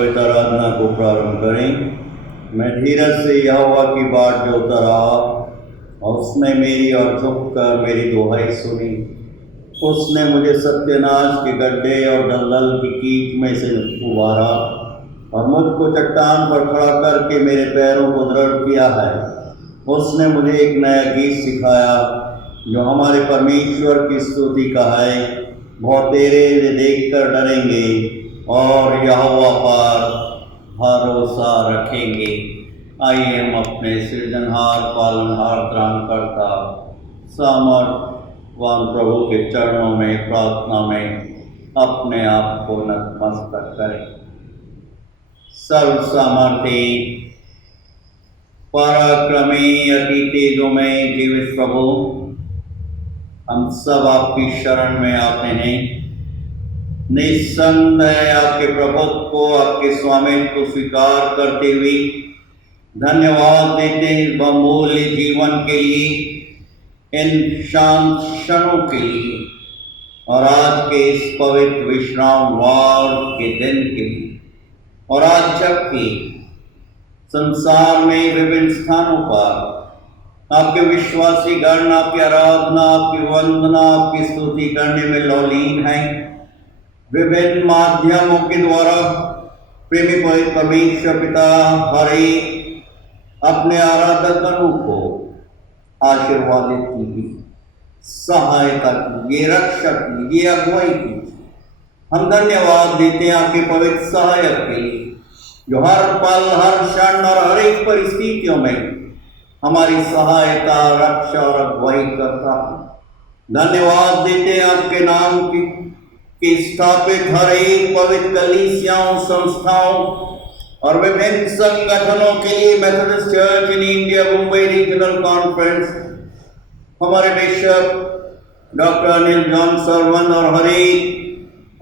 पवित्र आराधना को प्रारंभ करें। मैं धीरज से यहोवा की बाट जोता रहा और उसने मेरी और झुककर मेरी दुहाई सुनी। उसने मुझे सत्यानाश के गड्ढे और दलदल की कीच में से उबारा और मुझको चट्टान पर खड़ा करके मेरे पैरों को दृढ़ किया है। उसने मुझे एक नया गीत सिखाया जो हमारे परमेश्वर की स्तुति का है। बहुत तेरे देख कर डरेंगे और यहोवा पर भरोसा रखेंगे। आइए हम अपने सृजनहार, पालनहार, त्राणकर्ता, सामर्थवान प्रभु के चरणों में प्रार्थना में अपने आप को नतमस्तक करें। सर्व सामर्थी, पराक्रमी, अति तेजोमय जीवित प्रभु, हम सब आपकी शरण में आते हैं। निस्संदेह आपके प्रभुत्व को, आपके स्वामित्व को स्वीकार करते हुए धन्यवाद देते हैं इस बहुमूल्य जीवन के लिए, इन शांत क्षणों के लिए और आज के इस पवित्र विश्रामवार के दिन के लिए। और आज जबकि संसार में विभिन्न स्थानों पर आपके विश्वासी गण आपकी आराधना, आपकी वंदना, आपकी स्तुति करने में लौलीन हैं, विभिन्न माध्यमों के द्वारा प्रेमी पवित्र परमेश्वर पिता हरे अपने आराधकों को आशीर्वादित कीजिए, सहायता कीजिए, रक्षा कीजिए, अगुवाई कीजिए। हम धन्यवाद देते हैं आपके पवित्र सहायक के लिए जो हर पल, हर क्षण और हर एक परिस्थितियों में हमारी सहायता, रक्षा और अगुवाई करता है। धन्यवाद देते हैं आपके नाम की स्थापित हर एक पवित्र कलीसियाओं, संस्थाओं और विभिन्न संगठनों के लिए Methodist church in India Mumbai regional conference, हमारे bishop doctor Anil John Sarwan और हर एक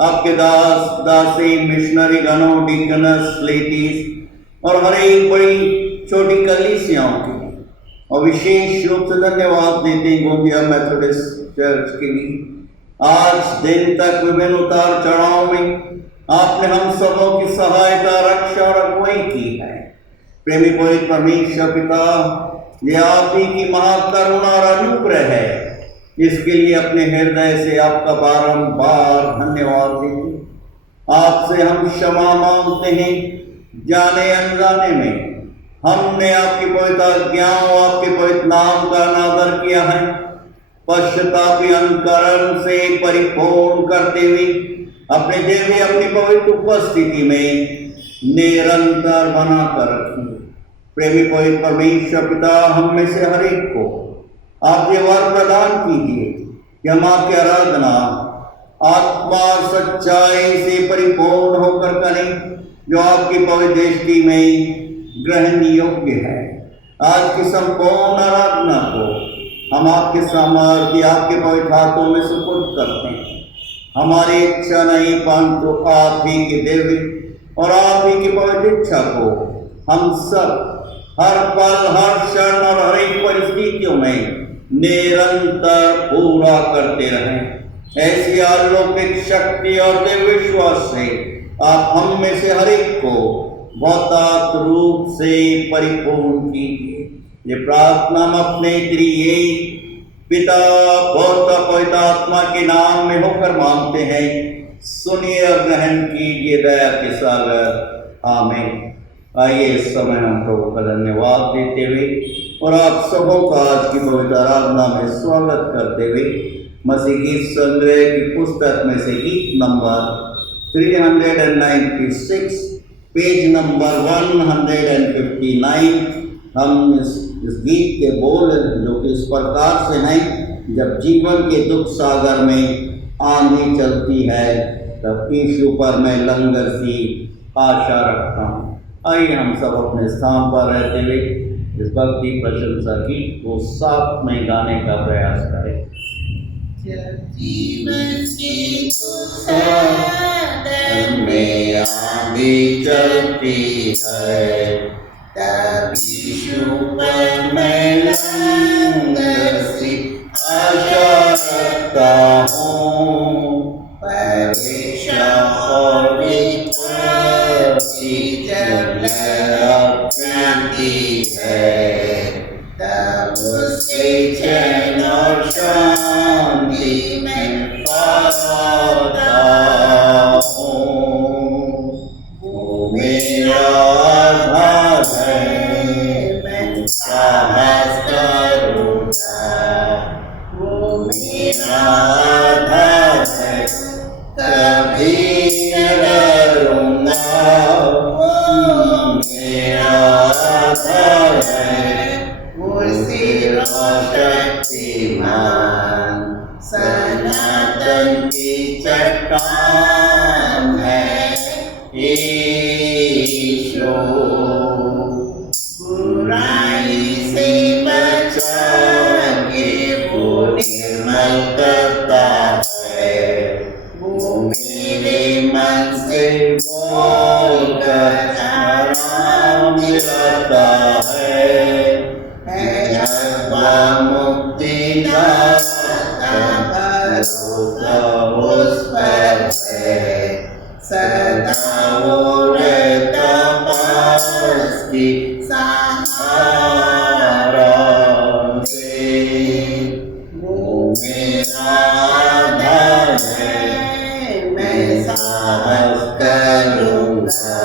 आपके दास दासी, मिशनरी गणों, डीकनस, लेडीज और हर एक बड़ी छोटी कलीसियाओं के लिए। और विशेष रूप से धन्यवाद देते हैं गोंदिया मेथोडिस्ट चर्च के लिए। आज दिन तक विभिन्न उतार चढ़ाव में आपने हम सबों की सहायता, रक्षा और अगुवाई की है। प्रेमी पवित्र परमेश्वर पिता, ये आप ही की महाकरुणा और अनुग्रह है, इसके लिए अपने हृदय से आपका बारंबार धन्यवाद देते। आपसे हम क्षमा मांगते हैं, जाने अनजाने में हमने आपकी पवित्र आज्ञाओं, आपके पवित्र नाम का अनादर किया है। पश्चातापी अनुकरण से परिपूर्ण करते हुए अपने देवी अपनी पवित्र उपस्थिति में निरंतर बना कर रखिए। प्रेमी पवित्र परमेश्वर पिता, हम में से हर एक को आप ये वर प्रदान कीजिए कि हम आपकी आराधना आत्मा सच्चाई से परिपूर्ण होकर करें, जो आपकी पवित्र दृष्टि में ग्रहण योग्य है। आज की संपूर्ण आराधना को हम आपके सामर्थ्य, आपके पवित्र हाथों में सुपुर्द करते हैं। हमारी इच्छा नहीं, परंतु आप ही के दिव्य और आप ही की पवित्र इच्छा को हम सब हर पल, हर क्षण और हर एक परिस्थितियों में निरंतर पूरा करते रहें। ऐसी अलौकिक शक्ति और दिव्य विश्वास से आप हम में से हर एक को भौतिक रूप से परिपूर्ण कीजिए। ये प्रार्थना हम अपने त्रिएक पिता, पुत्र, पवित्र आत्मा के नाम में होकर मांगते हैं। सुनिए और ग्रहण कीजिए दया के सागर, आमीन। आइए इस समय हम प्रभु का धन्यवाद देते हुए और आप सबों का आज की पवित्र आराधना में स्वागत करते हुए मसीह गीत संग्रह की पुस्तक में से गीत नंबर 396, पेज नंबर 159 हम इस गीत के बोल जो कि इस प्रकार से हैं, जब जीवन के दुख सागर में आंधी चलती है तब यीशु पर मैं लंगर सी आशा रखता हूँ। आइए हम सब अपने स्थान पर रहते हुए इस भक्ति प्रशंसा गीत को साथ में गाने का प्रयास करें। जीवन के दुख सागर में आंधी चलती है तब यीशु पर मैं लंगर सी आशा रखता हूँ। परीक्षा और विपत्ति अत्यंती है, तब उससे चैन और शांति में पाता हूँ। वो मेरा आधार है, मैं साहस करूँगा। वो मेरा आधार है, कभी न डरूँगा। वो मेरा आधार है, वो सिर शक्तिमान, सनातन की चट्टान है ईशो। बुराई से बचा के वो निर्मल करता है। वो मेरे मन से बोलकर आराम दिलाता है। अथवा मुक्ति दाता भरोसा उस पर है। सदा वो रहता पास की सहारा से। वो मेरा आधार है, मैं साहस करूँगा।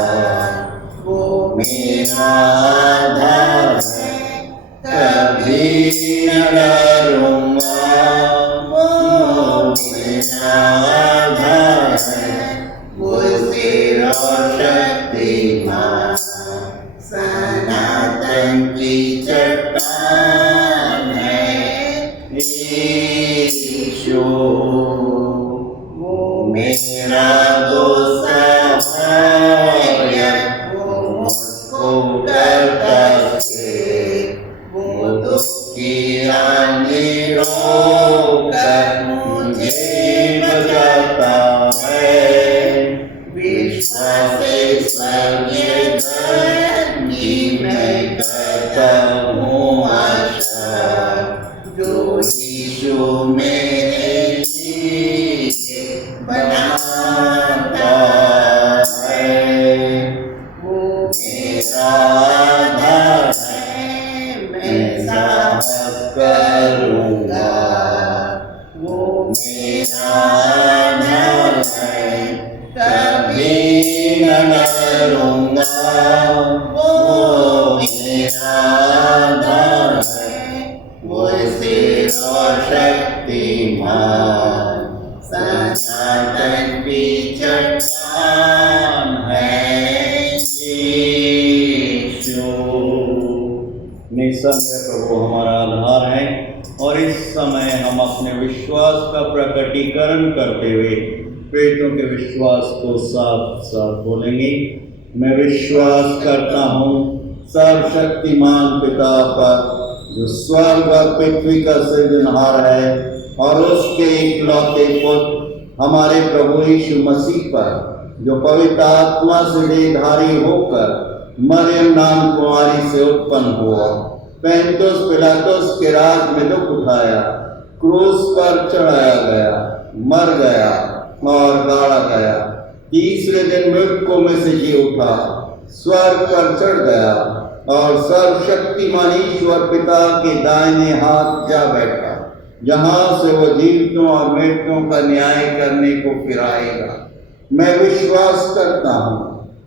वो मेरा आधार है, कभी न डरूँगा। वो मेरा आधार है, वो सिर शक्तिमान, सनातन की चट्टान है ईशो। वो मेरा दोस्त है, वो मुझको करता है। वो दुखी आंधी रोकर मुझे बचाता है। विश्वास से स्वर्गीय धन की मैं करता हूँ आशा। जो यीशु मेरे लिए बनाता है, वो मेरा आधार है, मैं साहस करूँगा। वो मेरा आधार है, कभी न डरूँगा। वो मेरा आधार है, वो सिर शक्तिमान, सनातन की चट्टान है यीशु। निसंदेह प्रभु हमारा आधार है, और इस समय हम अपने विश्वास का प्रकटीकरण करते हुए प्रेतों के विश्वास को साफ साफ बोलेंगे। मैं विश्वास करता हूँ सर्वशक्तिमान पिता पर, जो स्वर्ग और पृथ्वी का सृजनहार है, और उसके इकलौते पुत्र हमारे प्रभु यीशु मसीह पर, जो पवित्र आत्मा से देहधारी होकर मरियम नाम कुमारी से उत्पन्न हुआ, पैंतुस पिलातुस के राज में दुख उठाया, क्रूस पर चढ़ाया गया, मर गया और गाड़ा गया, तीसरे दिन मृतकों में से जी उठा, स्वर्ग पर चढ़ गया और सर्वशक्तिमान ईश्वर पिता के दाहिने हाथ जा बैठा, जहाँ से वह जीवितों और मृतकों का न्याय करने को फिर आएगा। मैं विश्वास करता हूँ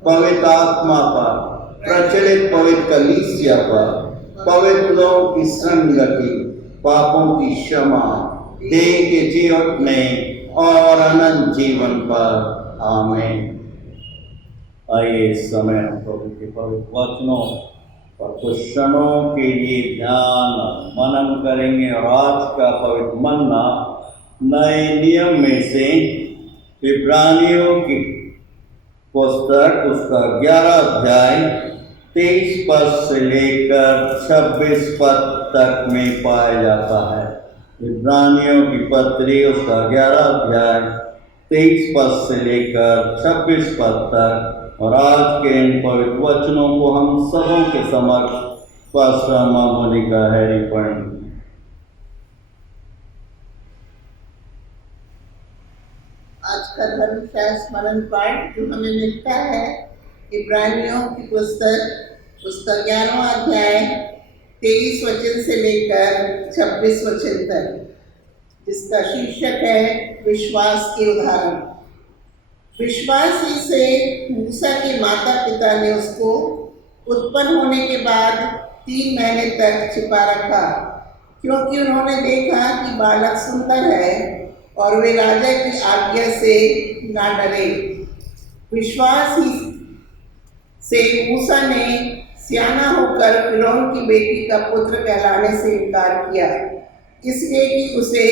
पवित्र आत्मा पर, प्रचलित पवित्र कलीसिया पर, पवित्र लोगों की संगति, पापों की क्षमा, देह के जी उठने और अनंत जीवन पर। आमीन। आइए इस समय हम प्रभु के पवित्र वचनों पर कुछ क्षणों के लिए ध्यान मनन करेंगे। और आज का पवित्र मन्ना नए नियम में से इब्रानियों की पुस्तक उसका 11 अध्याय 23 पद से लेकर 26 पद तक में पाया जाता है। इब्रानियों की पत्री उसका 11 अध्याय 23 पद से लेकर 26 पद तक। और आज के इन पवित्र वचनों को हम सबों के समक्ष पास्टर मामूली का हैरी पढ़ेंगे। आज का धर्मशास्त्र स्मरण पाठ जो हमें मिलता है इब्रानियों की पुस्तक उसका 11वां अध्याय 23 वचन से लेकर 26 वचन तक, जिसका शीर्षक है विश्वास के उदाहरण। विश्वास ही से मूसा के माता पिता ने उसको उत्पन्न होने के बाद 3 महीने तक छिपा रखा, क्योंकि उन्होंने देखा कि बालक सुंदर है और वे राजा की आज्ञा से ना डरे। विश्वास ही से मूसा ने सियाना होकर फिरौन की बेटी का पुत्र कहलाने से इनकार किया, इसलिए कि उसे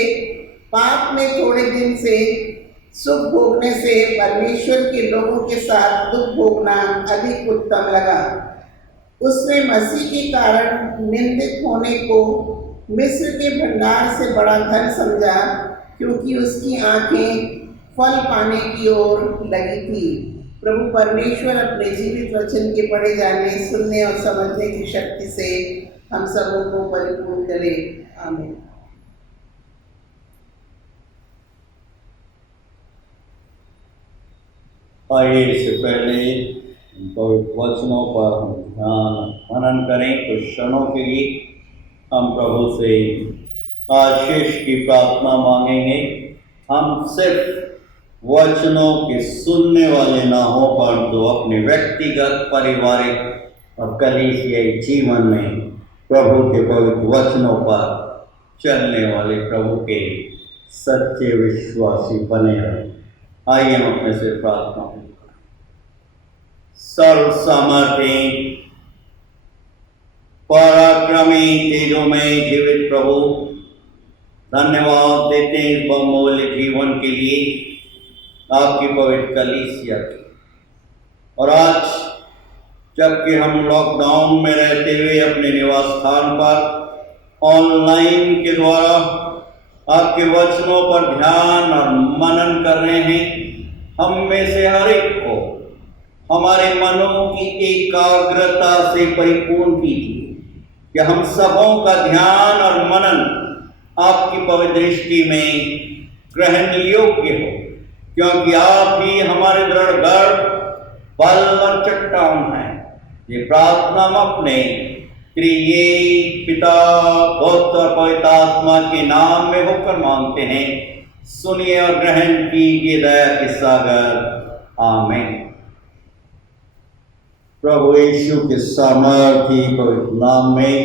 पाप में थोड़े दिन से सुख भोगने से परमेश्वर के लोगों के साथ दुख भोगना अधिक उत्तम लगा। उसने मसीह के कारण निंदित होने को मिस्र के भंडार से बड़ा धन समझा, क्योंकि उसकी आंखें फल पाने की ओर लगी थी। प्रभु परमेश्वर अपने जीवित वचन के पढ़े जाने, सुनने और समझने की शक्ति से हम सबों को परिपूर्ण करे। आमीन। आइए इससे पहले पवित्र वचनों पर हम ध्यान मनन करें। कुछ क्षणों के लिए हम प्रभु से आशीष की प्रार्थना मांगेंगे। हम सिर्फ वचनों के सुनने वाले ना हो, परंतु अपने व्यक्तिगत, पारिवारिक और कलीसियाई जीवन में प्रभु के पवित्र वचनों पर चलने वाले प्रभु के सच्चे विश्वासी बने रहें। आइए हम अपने से प्रार्थना करें। सर्व सामर्थ्य पराक्रमी तेजोमय जीवित प्रभु, धन्यवाद देते हैं इस बहुमूल्य जीवन के लिए, आपकी पवित्र कलीसिया की। और आज जबकि हम लॉकडाउन में रहते हुए अपने निवास स्थान पर ऑनलाइन के द्वारा आपके वचनों पर ध्यान और मनन कर रहे हैं, हम में से हर एक को हमारे मनों की एकाग्रता से परिपूर्ण कीजिए, कि हम सबों का ध्यान और मनन आपकी पवित्र दृष्टि में ग्रहण योग्य हो, क्योंकि आप ही हमारे दृढ़ गढ़, बल और चट्टान हैं। ये प्रार्थना हम अपने त्रिएक पिता, पुत्र और पवित्र आत्मा के नाम में होकर मांगते हैं। सुनिए और ग्रहण कीजिए दया के सागर। आमीन। प्रभु यीशु के सामर्थी पवित्र नाम में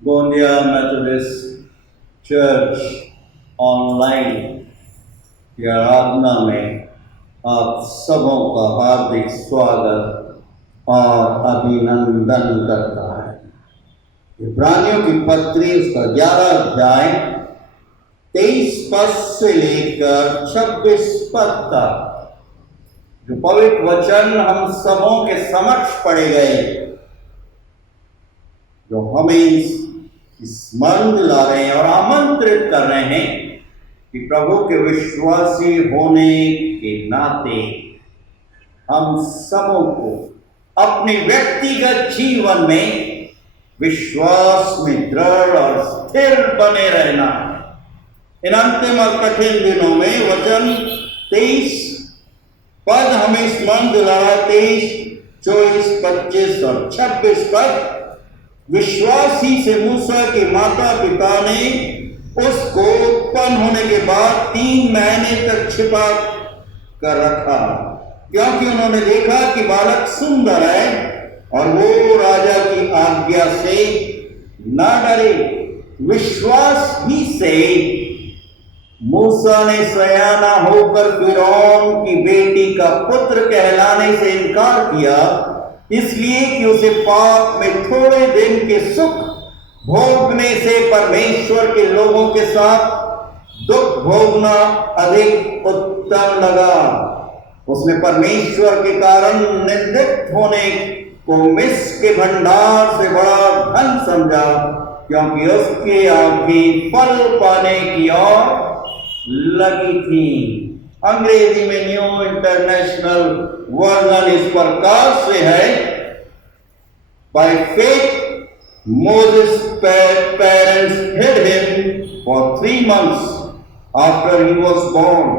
गोंदिया मेथोडिस्ट चर्च ऑनलाइन की आराधना में आप सबों का हार्दिक स्वागत और अभिनंदन करता है। इब्रानियों की पत्री उसका 11 अध्याय 23 पद से लेकर 26 पद तक जो पवित्र वचन हम सबों के समक्ष पढ़े गए, जो हमें स्मरण दिला रहे हैं और आमंत्रित कर रहे हैं कि प्रभु के विश्वासी होने के नाते हम सबों को अपने व्यक्तिगत जीवन में विश्वास में दृढ़ और स्थिर बने रहना है। इन अंतिम और कठिन दिनों में वचन 23 पद हमें स्मरण दिला रहा है। 23, 24, 25 और 26 पद विश्वासी से मूसा के माता पिता ने उसको उत्पन्न होने के बाद 3 महीने तक छिपा कर रखा, क्योंकि उन्होंने देखा कि बालक सुंदर है और वो राजा की आज्ञा से न डरे। विश्वास ही से मूसा ने सयाना होकर फिरौन की बेटी का पुत्र कहलाने से इनकार किया, इसलिए कि उसे पाप में थोड़े दिन के सुख भोगने से परमेश्वर के लोगों के साथ दुख भोगना अधिक उत्तम लगा। उसने परमेश्वर के कारण निंदित होने को मिस्र के भंडार से बड़ा धन समझा, क्योंकि उसके आंखें फल पाने की ओर लगी थी। अंग्रेजी में न्यू इंटरनेशनल वर्जन इस प्रकार से है, by faith Moses' parents hid him for 3 months after he was born,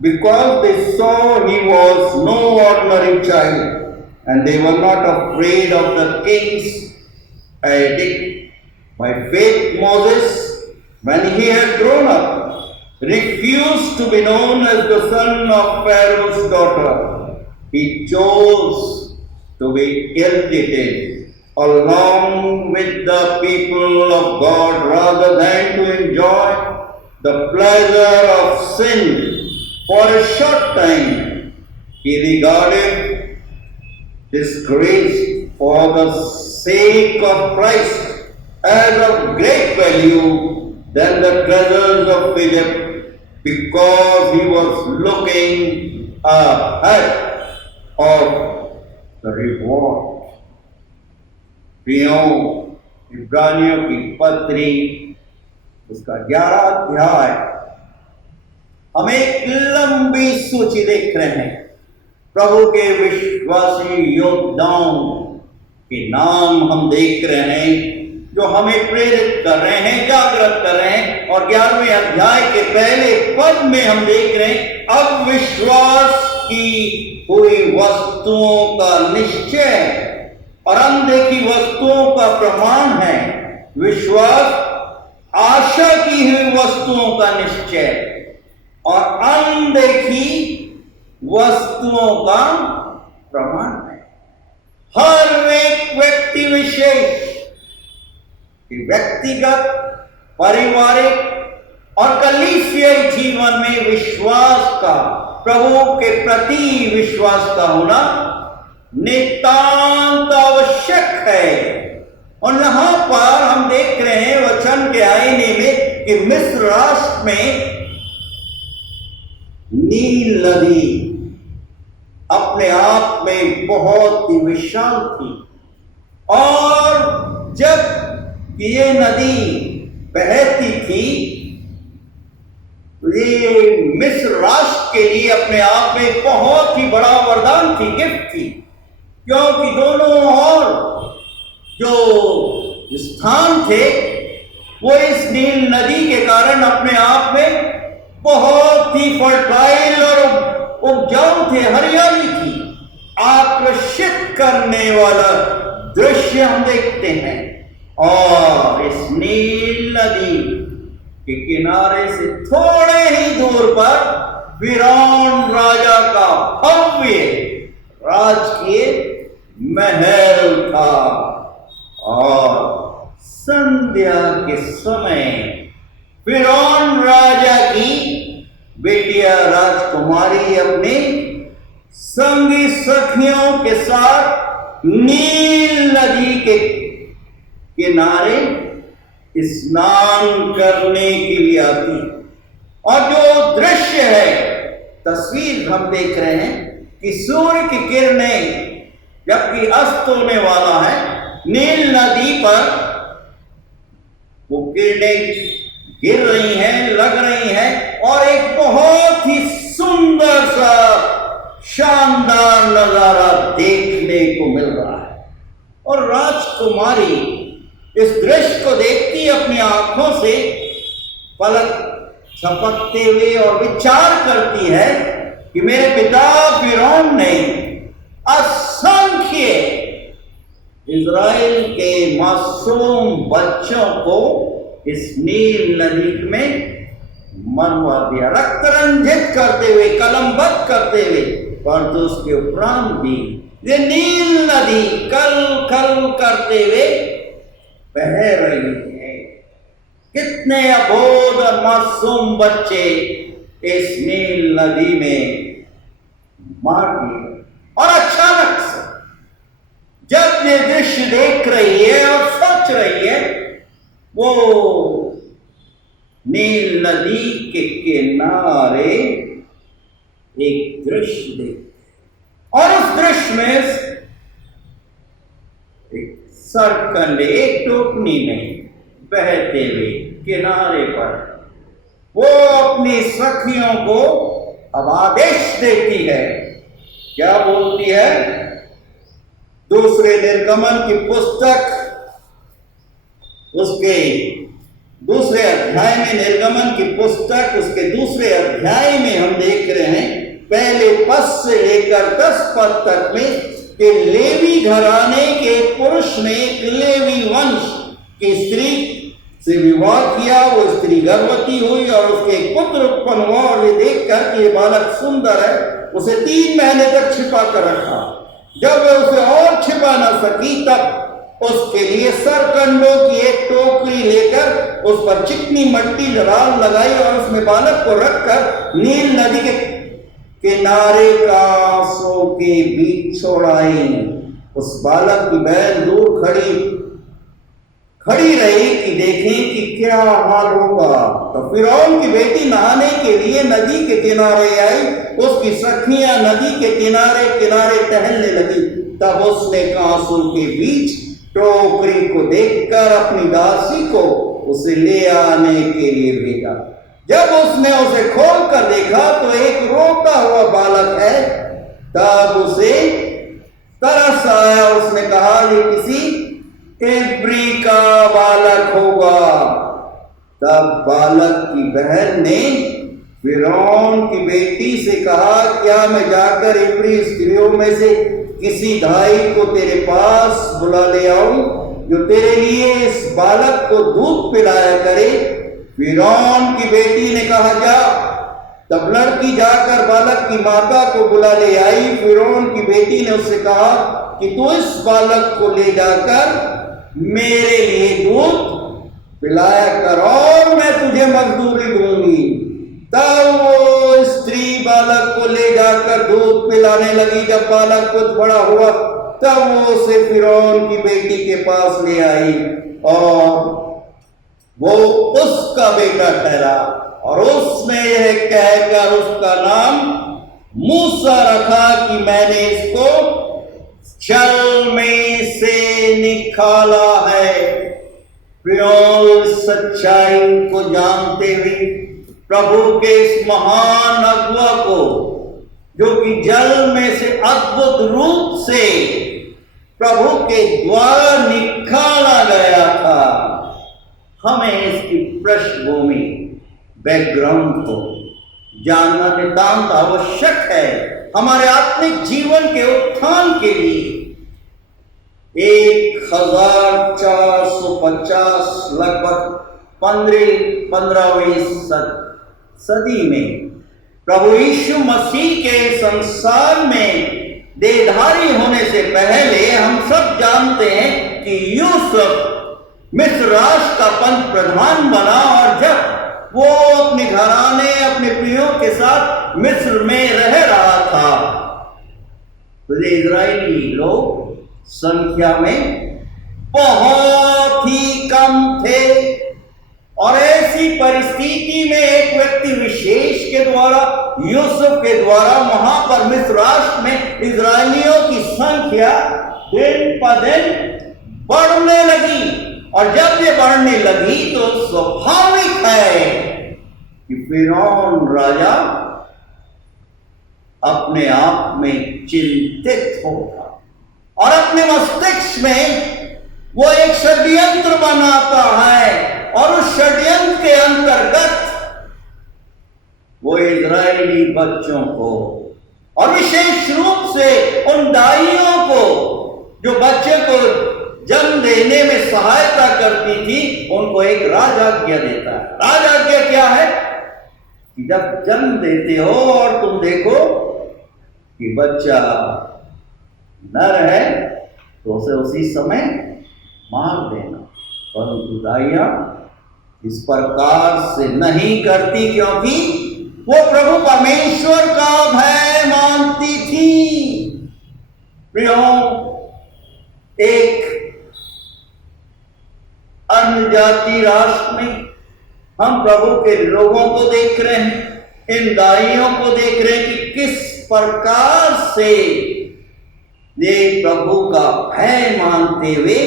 because they saw he was no ordinary child, and they were not afraid of the king's edict. By faith, Moses, when he had grown up, refused to be known as the son of Pharaoh's daughter. He chose to be ill-treated along with the people of God rather than to enjoy the pleasure of sin for a short time. He regarded disgrace for the sake of Christ as of great value than the treasures of Egypt, because he was looking ahead of the reward. प्रियों, इब्रानियों की पत्री उसका 11 अध्याय हम एक लंबी सूची देख रहे हैं। प्रभु के विश्वासी योद्धाओं के नाम हम देख रहे हैं जो हमें प्रेरित कर रहे हैं, जागृत कर रहे हैं। और 11वें अध्याय के पहले पद में हम देख रहे हैं अब विश्वास की हुई वस्तुओं का निश्चय और अनदेखी वस्तुओं का प्रमाण है। विश्वास आशा की हुई वस्तुओं का निश्चय और अनदेखी वस्तुओं का प्रमाण है। हर एक व्यक्ति विशेष व्यक्तिगत, पारिवारिक और कलीसियाई जीवन में विश्वास का, प्रभु के प्रति विश्वास का होना नितांत आवश्यक है। और यहां पर हम देख रहे हैं वचन के आईने में कि मिस्र राष्ट्र में नील नदी अपने आप में बहुत ही विशाल थी और जब ये नदी बहती थी ये मिस्र राष्ट्र के लिए अपने आप में बहुत ही बड़ा वरदान थी, गिफ्ट थी, क्योंकि दोनों और जो स्थान थे वो इस नील नदी के कारण अपने आप में बहुत ही फर्टाइल और उपजाऊ थे, हरियाली थी। आकर्षित करने वाला दृश्य हम देखते हैं। और इस नील नदी के किनारे से थोड़े ही दूर पर फिरौन राजा का भव्य राजकीय महल था। और संध्या के समय फिरौन राजा की बेटिया राजकुमारी अपने संगी सखियों के साथ नील नदी के किनारे स्नान करने के लिए आती। और जो दृश्य है, तस्वीर हम देख रहे हैं कि सूर्य की किरणें जबकि अस्त होने वाला है, नील नदी पर वो किरणें गिर रही हैं, लग रही हैं और एक बहुत ही सुंदर सा शानदार नजारा देखने को मिल रहा है। और राजकुमारी इस दृश्य को देखती अपनी आंखों से पलक झपकते हुए और विचार करती है कि मेरे पिता फिरौन ने असंख्य इज़राइल के मासूम बच्चों को इस नील नदी में मरवा दिया, रक्त रंजित करते हुए, कलमबद्ध करते हुए। परंतु उसके उपरांत भी ये नील नदी कल कल करते हुए बह रही है। कितने अबोध और मासूम बच्चे इस नील नदी में मार दिए। और अचानक से जब ये दृश्य देख रही है और सोच रही है, वो नील नदी के किनारे एक दृश्य देख और उस दृश्य में सरकंडे एक टोकनी में बहते हुए किनारे पर वो अपनी सखियों को अब आदेश देती है। क्या बोलती है? दूसरे निर्गमन की पुस्तक उसके दूसरे अध्याय में, निर्गमन की पुस्तक उसके दूसरे अध्याय में हम देख रहे हैं पहले पद से लेकर 10 पद तक में कि लेवी घराने के पुरुष ने एक लेवी वंश की स्त्री से विवाह किया, वो स्त्री गर्भवती हुई और उसके एक पुत्र उत्पन्न हुआ और ये देखकर कि ये बालक सुंदर है, उसे 3 महीने तक छिपा कर रखा। जब वह उसे और छिपा न सकी तब उसके लिए सरकंडों की एक टोकरी लेकर उस पर चिकनी मट्टी राल लगाई और उसमें बालक को रखकर नील नदी के किनारे कांसों के बीच छोड़ाई। उस बालक की बहन दूर खड़ी रही कि देखें कि क्या हाल होगा। तो फिरौन की बेटी नहाने के लिए नदी के किनारे आई, उसकी सखियां नदी के किनारे किनारे टहलने लगी। तब उसने कांसों के बीच टोकरी को देखकर अपनी दासी को उसे ले आने के लिए भेजा। जब उसने उसे खोल कर देखा तो एक रोता हुआ बालक है। तब उसे तरस आया, उसने कहा ये किसी इब्री का बालक होगा। तब बालक की बहन ने फिरौन की बेटी से कहा, क्या मैं जाकर इब्री स्त्रियों में से किसी दाई को तेरे पास बुला ले आऊं जो तेरे लिए इस बालक को दूध पिलाया करे? फिरौन की बेटी ने कहा जा। तब लड़की जाकर बालक की माता को बुला ले आई। फिरौन की बेटी ने उससे कहा कि तू इस बालक को ले जाकर मेरे लिए दूध पिलाया कर और मैं तुझे मजदूरी दूंगी। तब वो स्त्री बालक को ले जाकर दूध पिलाने लगी। जब बालक कुछ बड़ा हुआ तब वो उसे फिरौन की बेटी के पास ले आई और वो उसका बेटा ठहरा और उसने यह कहकर उसका नाम मूसा रखा कि मैंने इसको जल में से निकाला है। फिरौन सच्चाई को जानते हुए प्रभु के इस महान अगुआ को, जो कि जल में से अद्भुत रूप से प्रभु के द्वारा निकाला गया था, हमें इसकी पृष्ठभूमि बैकग्राउंड को जानना नितांत आवश्यक है हमारे आत्मिक जीवन के उत्थान के लिए। 1450 लगभग 15वीं सदी में प्रभु यीशु मसीह के संसार में देहधारी होने से पहले हम सब जानते हैं कि यूसुफ मिस्र राष्ट्र का पंत प्रधान बना और जब वो अपने घराने अपने प्रियों के साथ मिस्र में रह रहा था तो इजरायली लोग संख्या में बहुत ही कम थे और ऐसी परिस्थिति में एक व्यक्ति विशेष के द्वारा, यूसुफ के द्वारा वहां पर मिस्र राष्ट्र में इजरायलियों की संख्या दिन ब दिन बढ़ने लगी। और जब ये बढ़ने लगी तो स्वाभाविक है कि फिरौन राजा अपने आप में चिंतित होगा और अपने मस्तिष्क में वो एक षड्यंत्र बनाता है और उस षड्यंत्र के अंतर्गत वो इजरायली बच्चों को और विशेष रूप से उन दाइयों को जो बच्चे को जन्म देने में सहायता करती थी, उनको एक राजाज्ञा देता है। राजाज्ञा क्या है कि जब जन्म देते हो और तुम देखो कि बच्चा नर है तो उसे उसी समय मार देना। परंतु दाइयां इस प्रकार से नहीं करती क्योंकि वो प्रभु परमेश्वर का भय मानती थी। प्रियो, एक अन्य जाति राष्ट्र में हम प्रभु के लोगों को देख रहे हैं, इन दाइयों को देख रहे हैं कि किस प्रकार से ये प्रभु का भय मानते हुए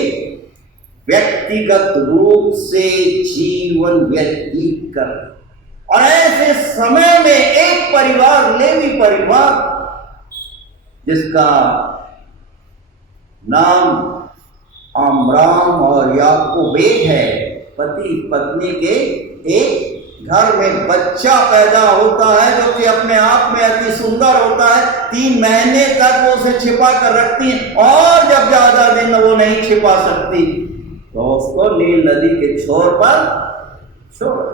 व्यक्तिगत रूप से जीवन व्यतीत कर। और ऐसे समय में एक परिवार, लेवी परिवार, जिसका नाम अमराम और याकूबेद है, पति पत्नी के एक घर में बच्चा पैदा होता है जो कि अपने आप में अति सुंदर होता है, 3 महीने तक वो उसे छिपा कर रखती है, और जब ज्यादा दिन वो नहीं छिपा सकती तो उसको नील नदी के छोर पर छोड़।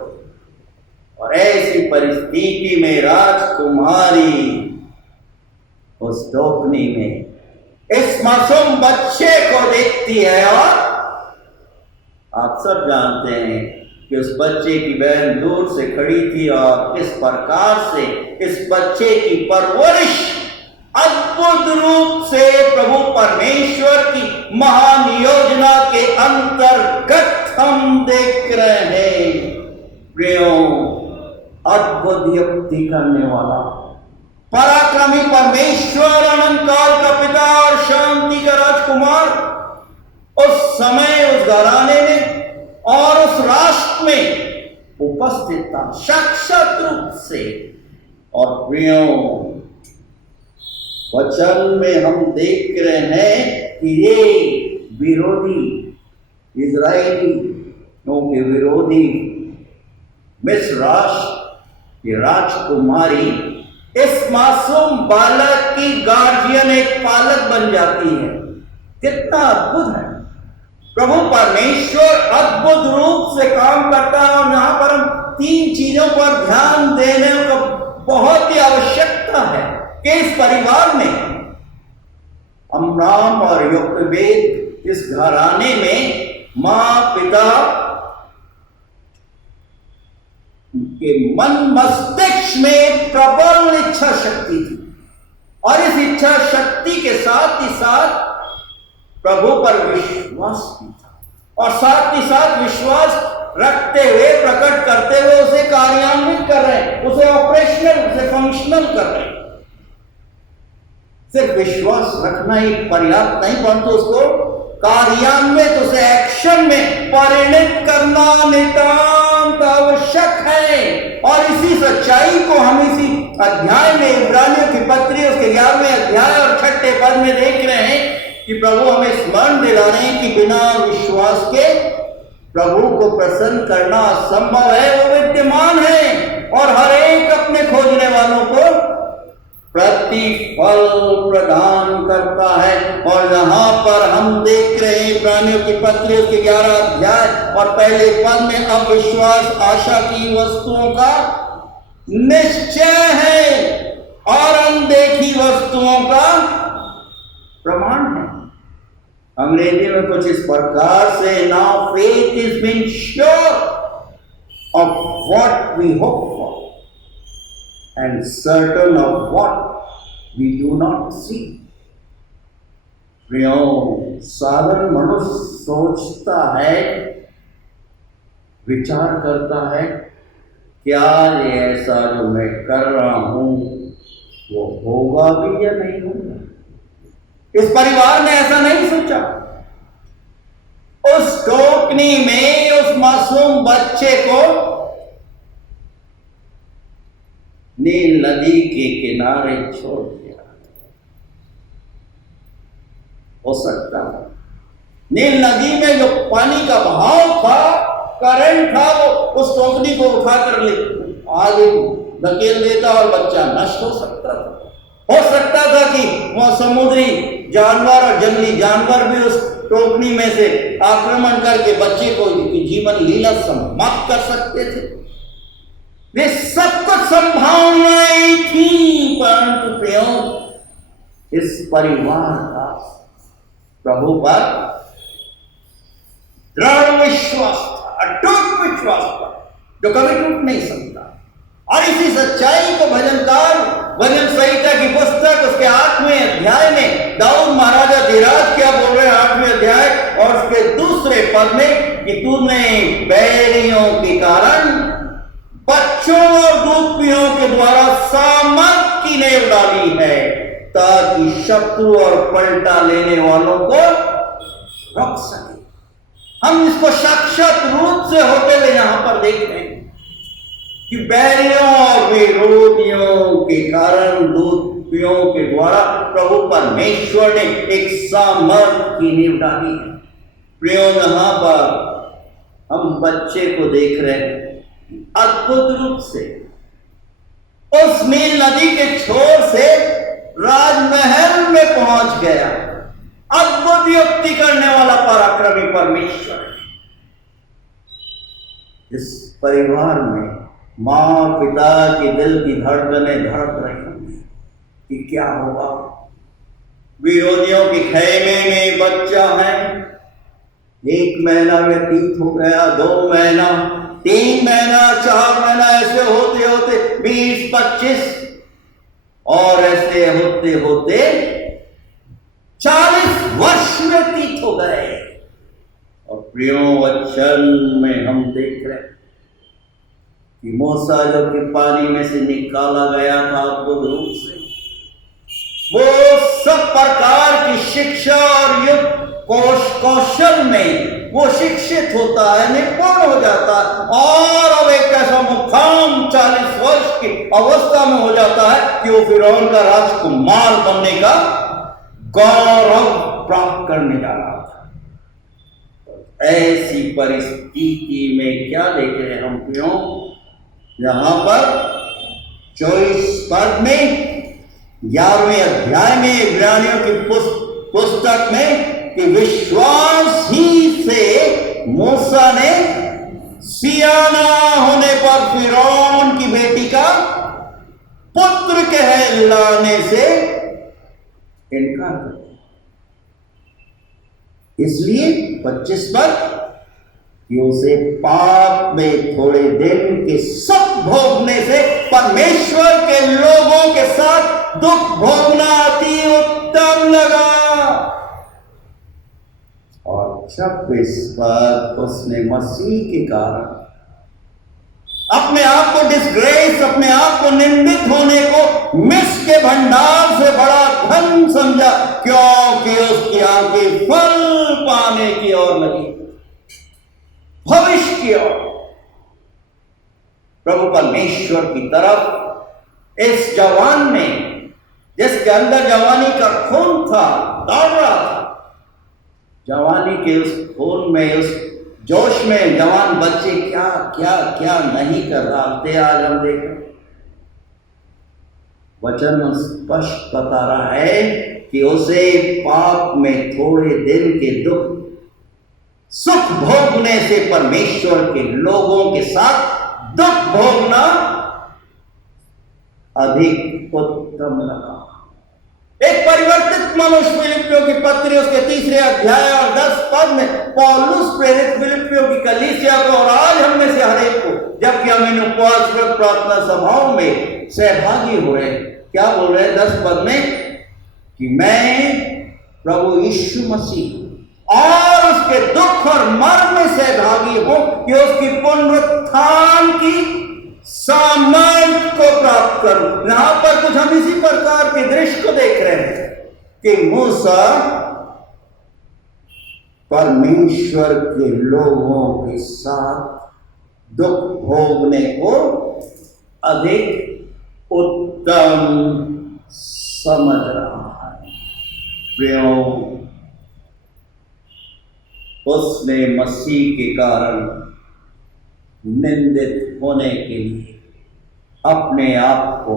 और ऐसी परिस्थिति में राजकुमारी उस टोकनी में इस मासूम बच्चे को देखती है, और आप सब जानते हैं कि उस बच्चे की बहन दूर से खड़ी थी, और किस प्रकार से इस बच्चे की परवरिश अद्भुत रूप से प्रभु परमेश्वर की महान योजना के अंतर्गत हम देख रहे हैं। प्रियो, अद्भुत युक्ति करने वाला पराक्रमी परमेश्वर, अनंत काल का पिता और शांति का राजकुमार उस समय उस घराने में और उस राष्ट्र में उपस्थित था साक्षात रूप से। और प्रियो, वचन में हम देख रहे हैं कि ये विरोधी इजराइलियों के विरोधी मिस्र राष्ट्र की राजकुमारी इस मासूम बालक की गार्जियन, एक पालक बन जाती है। कितना अद्भुत है! प्रभु परमेश्वर अद्भुत रूप से काम करता है, और यहां पर हम 3 चीजों पर ध्यान देने का बहुत ही आवश्यकता है कि इस परिवार में अम्राम और योकेबेद, इस घराने में मां पिता के मन मस्तिष्क में प्रबल इच्छा शक्ति थी, और इस इच्छा शक्ति के साथ ही साथ प्रभु पर विश्वास भी था, और साथ ही साथ विश्वास रखते हुए, प्रकट करते हुए उसे कार्यान्वित कर रहे हैं, उसे ऑपरेशनल, उसे फंक्शनल कर रहे हैं। सिर्फ विश्वास रखना ही पर्याप्त नहीं, परंतु उसको कार्यान्वित, उसे एक्शन में परिणत करना नितांत आवश्यक है। और इसी सच्चाई को हम इसी अध्याय में, इब्रानियों की पत्री उसके 11वें अध्याय और 6ठे पद में देख रहे हैं कि प्रभु हमें स्मरण दिला रहे हैं कि बिना विश्वास के प्रभु को प्रसन्न करना असंभव है। वो विद्यमान है और हर एक अपने खोजने वालों को प्रतिफल प्रदान करता है। और यहाँ पर हम देख रहे हैं इब्रानियों की पत्री उसके 11 अध्याय और पहले पद में, अब विश्वास आशा की वस्तुओं का निश्चय है और अनदेखी वस्तुओं का प्रमाण है। अंग्रेजी में कुछ इस प्रकार से, now faith is being sure of what we hope for and certain of what we do not see. प्रियो, साधारण मनुष्य सोचता है, विचार करता है, क्या ये ऐसा जो मैं कर रहा हूं वो होगा भी या नहीं होगा। इस परिवार ने ऐसा नहीं सोचा। उस टोकनी में उस मासूम बच्चे को नील नदी के किनारे छोड़ दिया। हो सकता है नील नदी में जो पानी का बहाव था, करंट था, वो उस टोकरी को उठाकर ले आगे धकेल देता और बच्चा नष्ट हो सकता था। हो सकता था कि वह समुद्री जानवर और जंगली जानवर भी उस टोकरी में से आक्रमण करके बच्चे को जीवन लीला समाप्त कर सकते थे। वे सब कुछ संभावनाएं थी, परंतु प्रियो, इस परिवार का प्रभु पर दृढ़ विश्वास था, अटूट विश्वास था, जो कभी टूट नहीं सकता। और इसी सच्चाई को भजनकार भजन संहिता की पुस्तक उसके 8वें अध्याय में दाऊद महाराजा धीराज क्या बोल रहे हैं, 8वें अध्याय और उसके 2 पद में, कि तूने बैरियों के कारण बच्चों और दूधियों के द्वारा सामर्थ की नींव डाली है, ताकि शत्रु और पलटा लेने वालों को रोक सके। हम इसको साक्षात रूप से होते हुए यहां पर देख रहे हैं कि बैरियों और विरोधियों के कारण, दूधियों के द्वारा प्रभु परमेश्वर ने एक सामर्थ की नींव डाली है। प्रियो, यहां पर हम बच्चे को देख रहे हैं अद्भुत रूप से उस नील नदी के छोर से राजमहल में पहुंच गया। अद्भुत युक्ति करने वाला पराक्रमी परमेश्वर। इस परिवार में मां पिता के दिल की धड़कनें धड़क रही होंगी कि क्या होगा। विरोधियों के खेमे में बच्चा है। 1 महीना व्यतीत हो गया, 2 महीना, 3 महीना, 4 महीना, ऐसे होते होते 20-25 और ऐसे होते होते 40 वर्ष व्यतीत हो गए। और प्रियो वचन में हम देख रहे हैं कि मूसा जो कि पानी में से निकाला गया था अद्भुत रूप से, वो सब प्रकार की शिक्षा और युद्ध कौशल में वो शिक्षित होता है, निपुण हो जाता है। और अब एक ऐसा मुकाम 40 वर्ष की अवस्था में हो जाता है कि वो फिरौन का राजकुमार बनने का गौरव प्राप्त करने जा रहा था। ऐसी परिस्थिति में क्या देख रहे हैं हम क्यों? यहां पर 24 पद में 11वें अध्याय में इब्रानियों की पुस्तक में कि विश्वास ही से मूसा ने सियाना होने पर फिरौन की बेटी का पुत्र कहलाने से इनकार कर दिया। इसलिए 25 पर कि उसे पाप में थोड़े दिन के सुख भोगने से परमेश्वर के लोगों के साथ दुख भोगना अति उत्तम लगा। और 26 पर उसने मसीह के कारण अपने आप को डिस्ग्रेस, अपने आप को निंदित होने को मिस्र के भंडार से बड़ा धन समझा, क्योंकि उसकी आंखें फल पाने की ओर लगी, भविष्य की ओर, प्रभु परमेश्वर की तरफ। इस जवान ने, जिसके अंदर जवानी का खून था, दौड़ रहा था। जवानी के उस खून में, उस जोश में जवान बच्चे क्या क्या क्या नहीं कर डालते। आज हम देखें वचन स्पष्ट बता रहा है कि उसे पाप में थोड़े दिन के दुख सुख भोगने से परमेश्वर के लोगों के साथ दुख भोगना अधिक उत्तम लगा। एक परिवर्तित मनुष्य फिलिपियों की पत्री उसके 3 अध्याय और 10 पद में पौलुस प्रेरित फिलिपियों की कलीसिया को और आज हम में से हरेक को, जबकि हम इन उपवास व्रत प्रार्थना सभाओं में सहभागी हुए, क्या बोल रहे हैं 10 पद में कि मैं प्रभु यीशु मसीह और उसके दुख और मर्म में सहभागी हूं कि उसकी पुनरुत्थान की सामर्थ को प्राप्त करूं। यहां पर कुछ हम इसी प्रकार के दृश्य को देख रहे हैं कि मूसा परमेश्वर के लोगों के साथ दुख भोगने को अधिक उत्तम समझ रहा है। प्रियो, उसने मसीह के कारण निंदित होने के लिए अपने आप को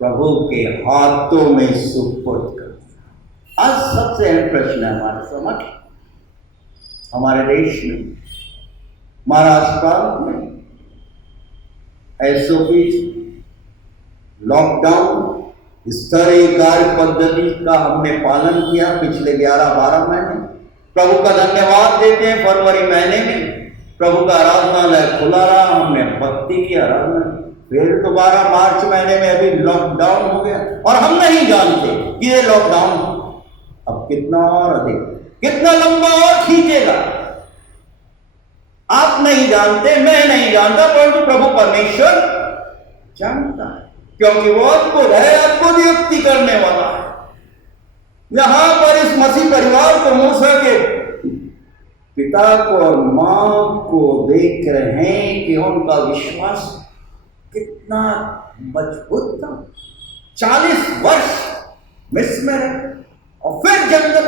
प्रभु के हाथों में सुपुर्द कर दिया। आज सबसे अहम प्रश्न है हमारे समझ, हमारे देश में, महाराष्ट्र में एसओपी, लॉकडाउन, स्तरीय कार्य पद्धति का हमने पालन किया पिछले 11-12 महीने। प्रभु का धन्यवाद देते हैं। फरवरी महीने में प्रभु का आराधनालय खुला रहा, हमने भक्ति की आराधना। फिर दोबारा मार्च महीने में अभी लॉकडाउन हो गया और हम नहीं जानते कि ये लॉकडाउन अब कितना और अधिक, कितना लंबा और खींचेगा। आप नहीं जानते, मैं नहीं जानता, परंतु प्रभु परमेश्वर जानता है, क्योंकि वो अद्भुत है, अद्भुत युक्ति करने वाला है। यहां पर इस मसीह परिवार को, मूसा के पिता को और मां को देख रहे हैं कि उनका विश्वास कितना मजबूत था। 40 वर्ष मिस्र में रहे और फिर जंगल।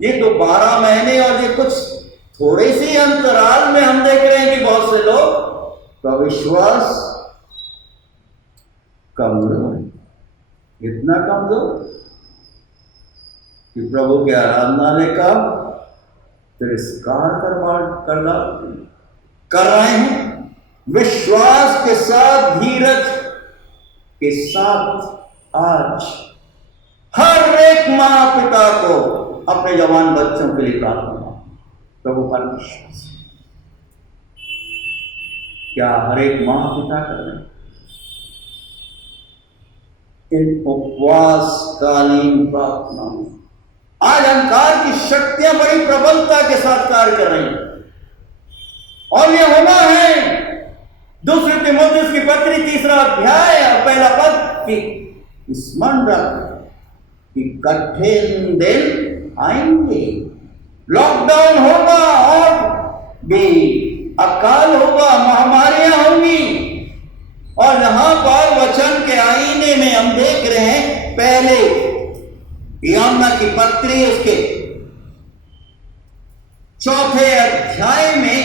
ये तो 12 महीने और ये कुछ थोड़े से अंतराल में हम देख रहे हैं कि बहुत से लोग का विश्वास कमजोर है, इतना कमजोर कि प्रभु के आराधनालय का तिरस्कार कर रहे हैं। विश्वास के साथ, धीरज के साथ आज हर एक माँ पिता को अपने जवान बच्चों के लिए प्रार्थना, प्रभु पर विश्वास। क्या हर एक माँ पिता कर रहे हैं? इन उपवास कालीन प्रार्थना में आज अंधकार की शक्तियां बड़ी प्रबलता के साथ कार्य कर रही हैं, और ये होना है। दूसरी तीमुथियुस की पत्री 3 अध्याय और 1 पद की स्मरण रख कि कठिन दिन आएंगे, लॉकडाउन होगा और भी अकाल होगा, महामारियां होंगी। और यहां पर वचन के आईने में हम देख रहे हैं पहले यूहन्ना की पत्री उसके 4 अध्याय में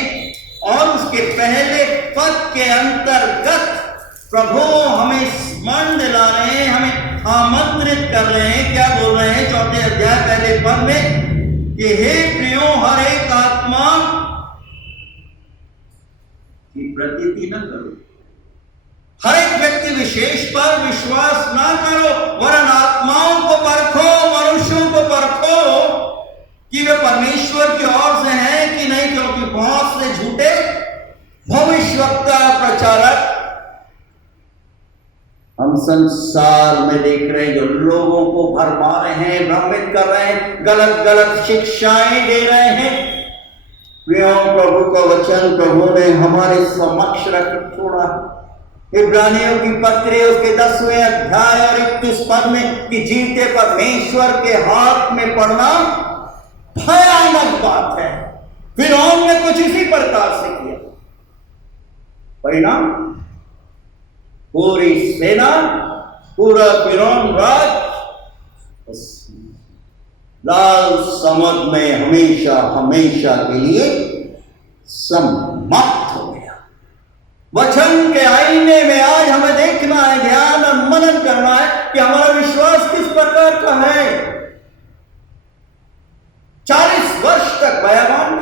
और उसके पहले पद के अंतर्गत प्रभु हमें स्मरण दिला रहे हैं, हमें आमंत्रित कर रहे हैं। क्या बोल रहे हैं 4 अध्याय पहले पद में कि हे प्रियो, हर एक आत्मा की प्रतीति न करो, हर एक व्यक्ति विशेष पर विश्वास ना करो, वरन आत्माओं को परखो, मनुष्यों को परखो कि वे परमेश्वर की ओर से हैं कि नहीं, क्योंकि बहुत से झूठे भविष्यवक्ता प्रचारक हम संसार में देख रहे हैं, जो लोगों को भरमा रहे हैं, भ्रमित कर रहे हैं, गलत गलत शिक्षाएं दे रहे हैं। प्रभु का वचन प्रभु ने हमारे समक्ष रख छोड़ा। इब्रानियों की पत्री उसके 10वें अध्याय और 31 पद में कि जीते परमेश्वर के हाथ में पड़ना भयानक बात है। फिरौन ने कुछ इसी प्रकार से किया, परिणाम पूरी सेना, पूरा फिरौन राज लाल समुद्र में हमेशा हमेशा के लिए समाप्त हो गया। वचन के आईने में आज हमें देखना है, ध्यान और मनन करना है कि हमारा विश्वास किस प्रकार का है। 40 वर्ष तक बयान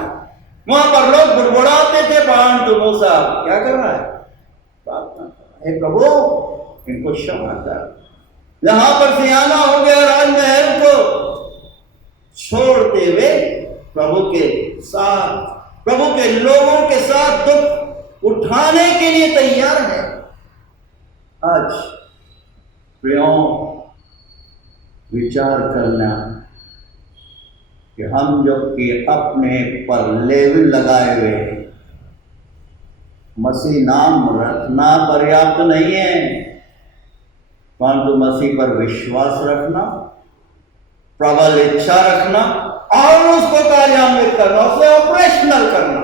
वहां पर लोग बुड़बुड़ाते थे, परंतु मूसा क्या कर रहा है? प्रार्थना कर रहा है, हे प्रभु इनको क्षमा कर। यहां पर सियाना हो गया, राजमहल को छोड़ते हुए प्रभु के साथ, प्रभु के लोगों के साथ दुख उठाने के लिए तैयार है। आज प्रियों, विचार करना कि हम जो कि अपने पर लेवल लगाए हुए हैं, मसीह नाम रखना पर्याप्त नहीं है, परंतु मसीह पर विश्वास रखना, प्रबल इच्छा रखना और उसको कार्यान्वित करना, उसे ऑपरेशनल करना,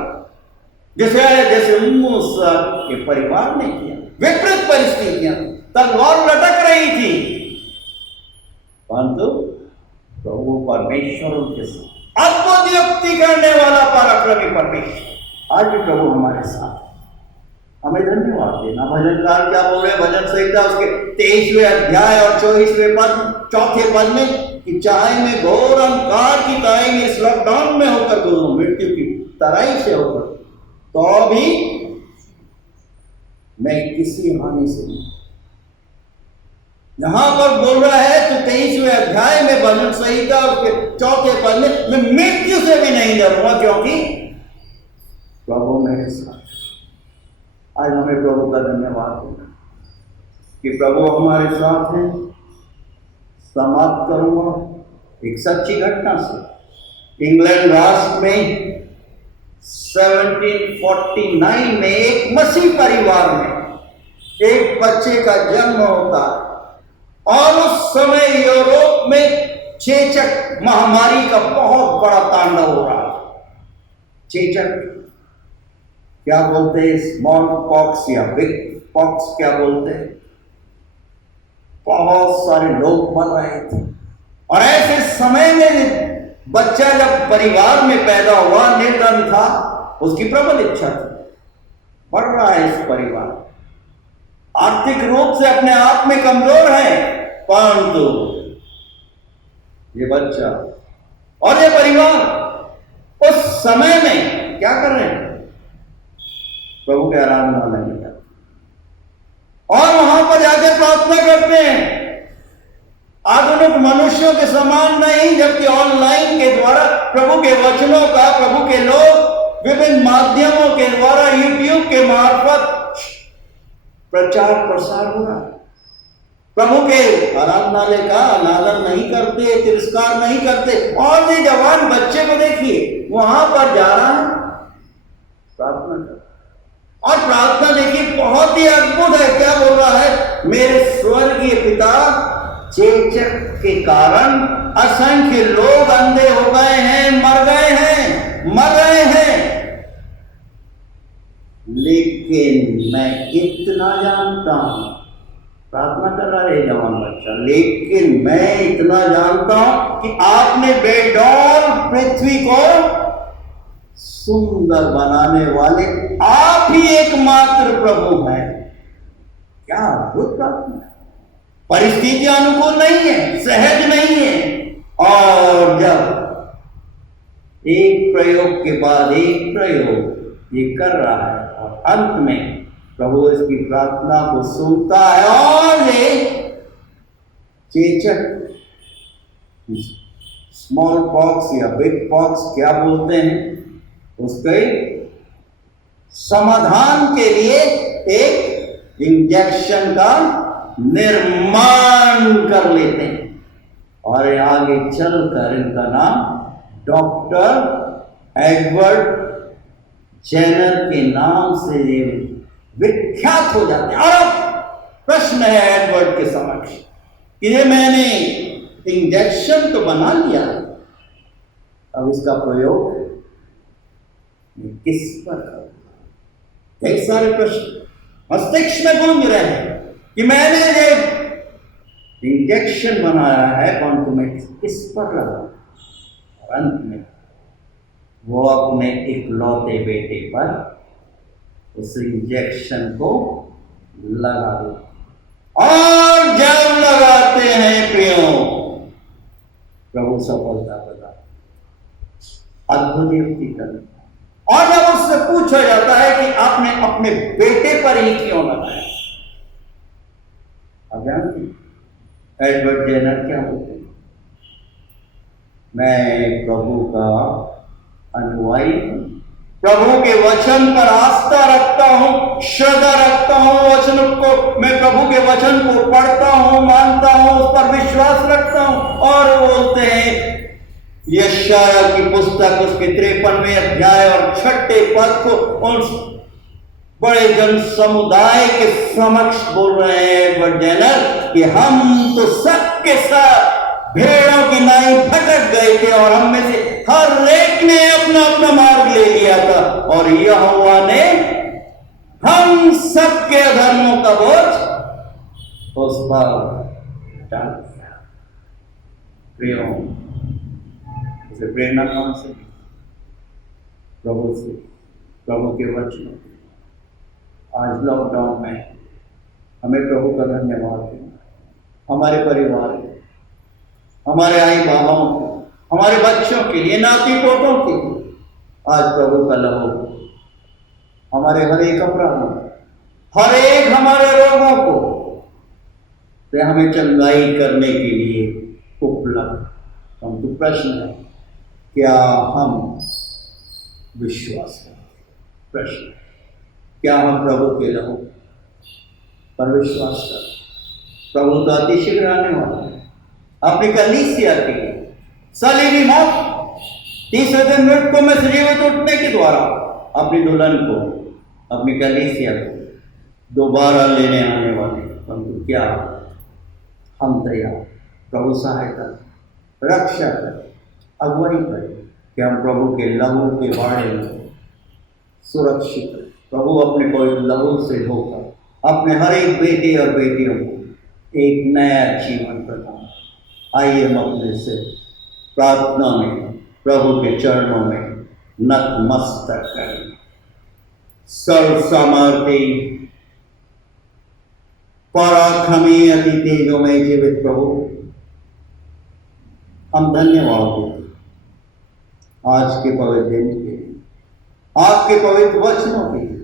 जैसे मूसा के परिवार ने किया। विपरीत परिस्थितियां, तलवार लटक रही थी, परंतु प्रभु परमेश्वर उनके साथ, अद्भुत युक्ति करने वाला पराक्रमी परमेश्वर आज भी प्रभु हमारे साथ। हमें धन्यवाद देना। भजनकार क्या बोल रहे? भजन संहिता उसके 23वें अध्याय और 24वें पद, 4थे पद में कि चाहे मैं घोर अंधकार की तराई में इस लॉकडाउन में होकर गुजरूं, मृत्यु की तराई से होकर, तो भी मैं किसी हानि से नहीं। यहां पर बोल रहा है तो 23वें अध्याय में भजन संहिता उसके 4थे पद में, मैं मृत्यु से भी नहीं डरूंगा क्योंकि प्रभु मेरे साथ। आज हमें प्रभु का धन्यवाद देना कि प्रभु हमारे साथ हैं। समाप्त करूंगा एक सच्ची घटना से। इंग्लैंड राष्ट्र में 1749 में एक मसीह परिवार में एक बच्चे का जन्म होता है और उस समय यूरोप में चेचक महामारी का बहुत बड़ा तांडव हो रहा था। चेचक क्या बोलते हैं? स्मॉल पॉक्स या बिग पॉक्स क्या बोलते हैं? बहुत सारे लोग मर रहे थे और ऐसे समय में बच्चा जब परिवार में पैदा हुआ, निर्धन था, उसकी प्रबल इच्छा थी, बढ़ रहा है इस परिवार, आर्थिक रूप से अपने आप में कमजोर है, परंतु ये बच्चा और ये परिवार उस समय में क्या कर रहे हैं? प्रभु के आराधना में जाते और वहां पर जाकर प्रार्थना करते हैं। आधुनिक मनुष्यों के समान नहीं, जबकि ऑनलाइन के द्वारा प्रभु के वचनों का, प्रभु के लोग विभिन्न माध्यमों के द्वारा, यूट्यूब के मार्फत प्रचार प्रसार हो रहा है। प्रभु के आराधनालय का अनादर नहीं करते, तिरस्कार नहीं करते। और ये जवान बच्चे को देखिए, वहां पर जा रहा है प्रार्थना कर, और प्रार्थना देखिए बहुत ही अद्भुत है। क्या बोल रहा है? मेरे स्वर्गीय पिता, चेचक के कारण असंख्य लोग अंधे हो गए हैं, मर गए हैं, लेकिन मैं इतना जानता हूं, प्रार्थना कर रहा है जवान बच्चा, लेकिन मैं इतना जानता हूं कि आपने बेडौल पृथ्वी को सुंदर बनाने वाले आप ही एकमात्र प्रभु हैं। क्या अद्भुत प्रार्थना है। परिस्थितियां अनुकूल नहीं है, सहज नहीं है, और जब एक प्रयोग के बाद एक प्रयोग ये कर रहा है और अंत में प्रभु इसकी प्रार्थना को सुनता है और ये चेचक, स्मॉल पॉक्स या बिग पॉक्स क्या बोलते हैं, उसके समाधान के लिए एक इंजेक्शन का निर्माण कर लेते हैं। और आगे चलकर इनका नाम डॉक्टर एडवर्ड जेनर के नाम से ये विख्यात हो जाते हैं। और अब प्रश्न है एडवर्ड के समक्ष कि ये मैंने इंजेक्शन तो बना लिया, अब इसका प्रयोग किस पर करूं? एक सारे प्रश्न मस्तिष्क में गूंज रहे हैं कि मैंने ये इंजेक्शन बनाया है, कौन तुम्हें किस पर लगा? और अंत में वो अपने इकलौते बेटे पर उस इंजेक्शन को लगा दो। और जब लगाते हैं प्रियो, प्रभु सफलता बता, अद्भुत युक्ति कर। और जब उससे पूछा जाता है कि आपने अपने बेटे पर ही क्यों लगाया, अब जानते एडवर्ड जेनर क्या बोलते हैं? मैं प्रभु का अनुयायी हूं, प्रभु के वचन पर आस्था रखता हूं, श्रद्धा रखता हूं, वचन को, मैं प्रभु के वचन को पढ़ता हूं, मानता हूं, उस पर विश्वास रखता हूं। और वो बोलते हैं यशाया की पुस्तक उसके 53वें अध्याय और 6ठे पद को उन बड़े जन समुदाय के समक्ष बोल रहे हैं एडवर्ड जेनर कि हम तो सबके साथ भेड़ों की नाई भटक गए थे और हम में से हर एक ने अपना अपना मार्ग ले लिया था, और यहोवा ने हम सबके अधर्मों का बोझ उस पर डाल दिया। प्रियो, उसे प्रेरणा कौन से? प्रभु से, प्रभु के वचनों से। आज लॉकडाउन में हमें प्रभु का धन्यवाद देना, हमारे परिवार के, हमारे आई बाबाओं के, हमारे बच्चों के लिए, नाती पोतों के लिए आज प्रभु का लहू हमारे हर एक अपराधों, हर एक हमारे रोगों को से हमें चंगाई करने के लिए उपलब्ध। हम तो प्रश्न है, क्या हम विश्वास करें? प्रश्न, क्या हम प्रभु के लहू पर विश्वास करें? प्रभु तो अति शीघ्र आने वाला है अपनी कलीसिया के लिए सलीबी मौत, तीसरे दिन मृत्यु में से जीवित उठने के द्वारा अपनी दुल्हन को, अपनी कलीसिया को दोबारा लेने आने वाले। परंतु क्या हम तैयार? प्रभु सहायता, रक्षा करें, अगुवाई करें कि हम प्रभु के लहू के बारे में सुरक्षित रहे। प्रभु अपने को लहू से धोकर अपने हर एक बेटे और बेटियों को एक नया जीवन प्रदान। आइए हम अपने से प्रार्थना में प्रभु के चरणों में नतमस्तक करें। सर्व सामर्थ्य पराक्रमी अति तेजोमय जीवित प्रभु, हम धन्यवाद देते आज के पवित्र दिन के लिए, आपके पवित्र वचनों के लिए,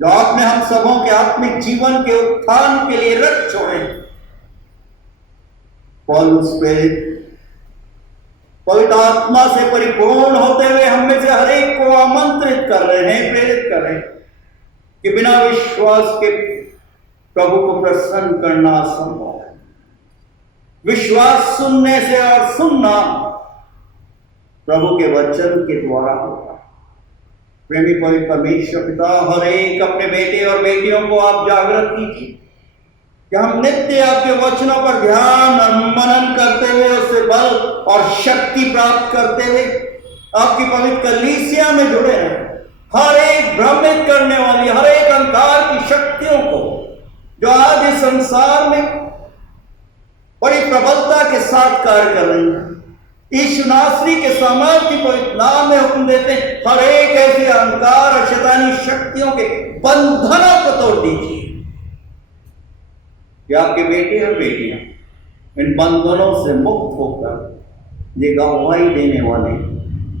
जो आपने हम सबों के आत्मिक जीवन के उत्थान के लिए रख छोड़े। पौलुस प्रेरित पवित्र आत्मा से परिपूर्ण होते हुए हम में से हर एक को आमंत्रित कर रहे हैं, प्रेरित कर रहे हैं कि बिना विश्वास के प्रभु को प्रसन्न करना असंभव है। विश्वास सुनने से और सुनना प्रभु के वचन के द्वारा होगा। प्रेमी पवित्र परमेश्वर पिता, हर एक अपने बेटे और बेटियों को आप जागृत कीजिए कि हम नित्य आपके वचनों पर ध्यान और मनन करते हुए उससे बल और शक्ति प्राप्त करते हुए आपकी पवित्र कलीसिया में जुड़े हैं। हर एक भ्रमित करने वाली, हर एक अंधकार की शक्तियों को जो आज इस संसार में बड़ी प्रबलता के साथ कार्य कर रही है, यीशु नासरी के सामर्थ्य पवित्र नाम में हुक्म देते हैं, हर एक ऐसे अंधकार और शैतानी शक्तियों के बंधनों को तोड़ दीजिए कि आपके बेटे और बेटियां इन बंधनों से मुक्त होकर ये गवाही देने वाले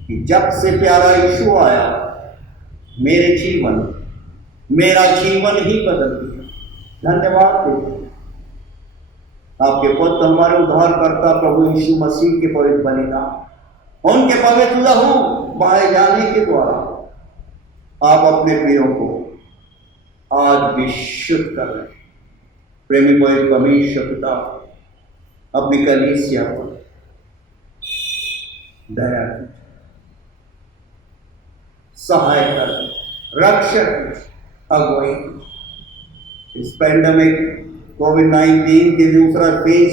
कि जब से प्यारा यीशु आया मेरा जीवन ही बदल दिया। धन्यवाद देते आपके पुत्र हमारे उद्धारकर्ता प्रभु यीशु मसीह के पवित्र बलिदान, उनके पवित्र लहू बहाए जाने के द्वारा आप अपने प्रियों को आज भी शुद्ध कर रहे हैं। प्रेमी पवित्र परमेश्वर पिता, अपनी कलीसिया पर दया कीजिए, सहायता कीजिए, रक्षक अगुवाई कीजिए। इस पैंडेमिक कोविड-19 के दूसरा फेज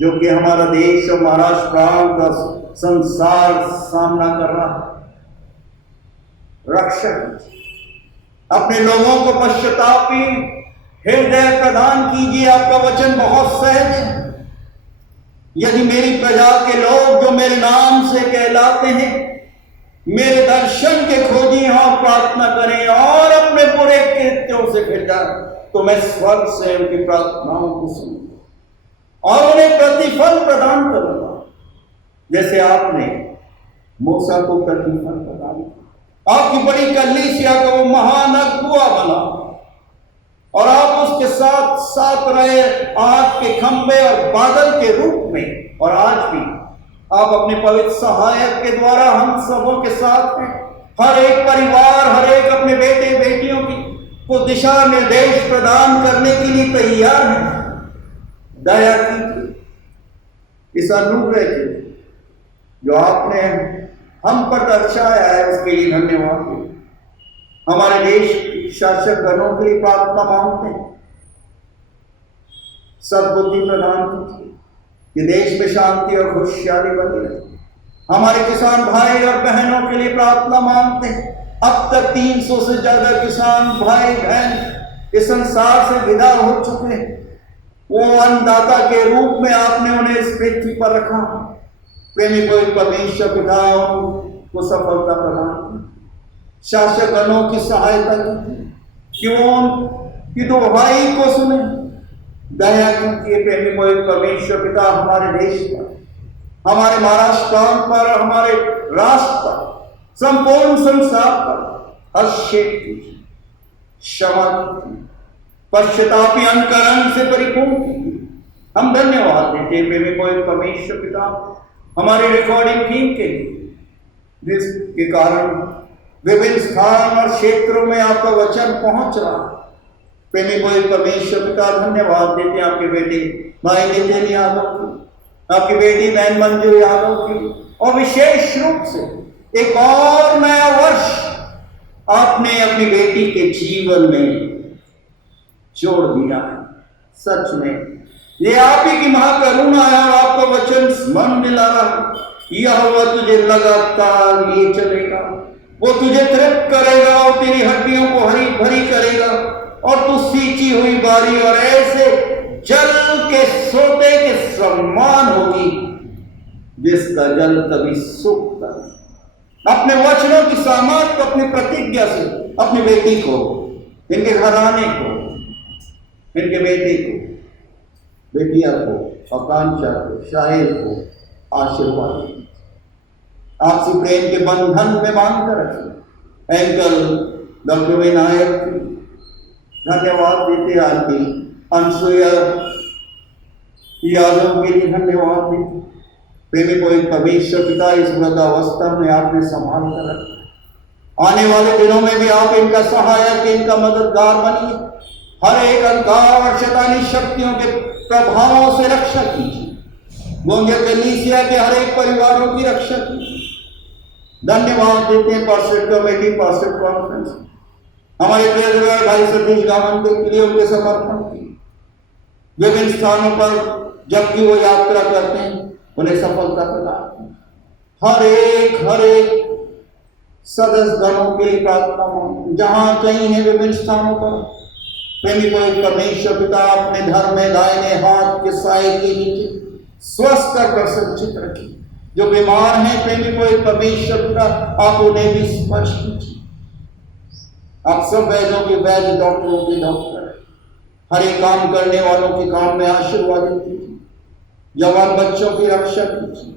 जो कि हमारा देश और महाराष्ट्र प्रांत और संसार सामना कर रहा है, रक्षक अपने लोगों को पश्चातापी हृदय प्रदान कीजिए। आपका वचन बहुत सहज है। यदि मेरी प्रजा के लोग जो मेरे नाम से कहलाते हैं मेरे दर्शन के खोजी और प्रार्थना करें और अपने बुरे कृत्यों से फिर जाए, तो मैं स्वर्ग से उनकी प्रार्थनाओं को सुनूंगा और उन्हें प्रतिफल प्रदान करूंगा, जैसे आपने मूसा को प्रतिफल प्रदान किया। आपकी बड़ी कलीसिया को वो महान अगुआ बना और आप उसके साथ साथ रहे आग के खंभे और बादल के रूप में, और आज भी आप अपने पवित्र सहायक के द्वारा हम सबों के साथ हैं। हर एक परिवार, हर एक अपने बेटे बेटियों की को दिशा निर्देश प्रदान करने के लिए तैयार है। दया कीजिए, इस अनुग्रह के जो आपने हम पर दर्शाया है उसके लिए धन्यवाद। हमारे देश शासक गणों के लिए प्रार्थना मांगते हैं, सद्बुद्धि प्रदान कीजिए कि देश में शांति और खुशहाली बनी रहे। हमारे किसान भाई और बहनों के लिए प्रार्थना मांगते हैं। अब तक 300 से ज्यादा किसान भाई बहन इस संसार से विदा हो चुके हैं। वो अन्नदाता के रूप में आपने उन्हें इस पृथ्वी पर रखा। प्रेमी पवित्र परमेश्वर पिता को सफलता प्रदान की, शासक गणों की सहायता कीजिए कि वो उनकी दुहाई को सुने। दया कीजिए प्रेमी पवित्र परमेश्वर पिता, हमारे देश पर, हमारे महाराष्ट्र पर, हमारे राष्ट्र पर, संपूर्ण संसार पर हस्तक्षेप कीजिए, क्षमा कीजिए, पश्चातापी अंतकरण से परिपूर्ण कीजिए। हम धन्यवाद देते हैं प्रेमी पवित्र परमेश्वर पिता हमारी रिकॉर्डिंग टीम के लिए, जिसके कारण विभिन्न स्थान और क्षेत्रों में आपका वचन पहुंच रहा। प्रेमी पवित्र परमेश्वर पिता धन्यवाद देते हैं आपके बेटे भाई नितिन यादव की, आपकी बेटी बहन मंजू यादव की, और विशेष रूप से एक और नया वर्ष आपने अपनी बेटी के जीवन में जोड़ दिया है। सच में ये आप ही की महाकरुणा है और आपका वचन स्मरण दिला रहा। यह वह तुझे लगातार लिए चलेगा, वो तुझे तृप्त करेगा और तेरी हड्डियों को हरी भरी करेगा, और तू सींची हुई बारी और ऐसे जल के सोते के समान होगी जिसका जल कभी सूखता नहीं। अपने वचनों की सामर्थ्य, अपनी प्रतिज्ञा से अपनी बेटी को, इनके घराने को, इनके बेटे को, बेटिया को, आकांक्षा को, शाहिद को आशीर्वाद दीजिए। आपसी प्रेम के बंधन में बांध कर रखिए। एंकल डॉक्टर विनायक धन्यवाद देते, आंटी अनसुया यादव के लिए धन्यवाद देते। प्रेमी पवित्र परमेश्वर पिता, इस वृद्धावस्था में आपने संभाल कर रखा। आने वाले दिनों में भी आप इनका सहायक, इनका मददगार बनिए। हर एक अंधकार और शैतानी शक्तियों के प्रभावों से रक्षा कीजिए। गोंगे कलीसिया के हर एक परिवारों की रक्षा कीजिए। धन्यवाद देते हैं पास्टर कमेटी, पास्टर कॉन्फ्रेंस, हमारे प्रिय भाई सतीश गावंत के लिए उनके समर्पण की। विभिन्न स्थानों पर जबकि वो यात्रा करते हैं, उन्हें सफलता प्रदान। हर एक सदस्य गणों के लिए प्रार्थना हो, जहां कहीं है विभिन्न स्थानों पर। प्रेमी पवित्र परमेश्वर पिता, अपने धर्म में दाहिने हाथ के साए के नीचे स्वस्थ कर संचित रखिए। जो बीमार हैं प्रेमी पवित्र परमेश्वर पिता, आप उन्हें भी स्पर्श कीजिए। आप सब वैद्यों के वैद्य, डॉक्टरों के डॉक्टर, हर एक काम करने वालों के काम में आशीर्वाद कीजिए। जवान बच्चों की रक्षा कीजिए।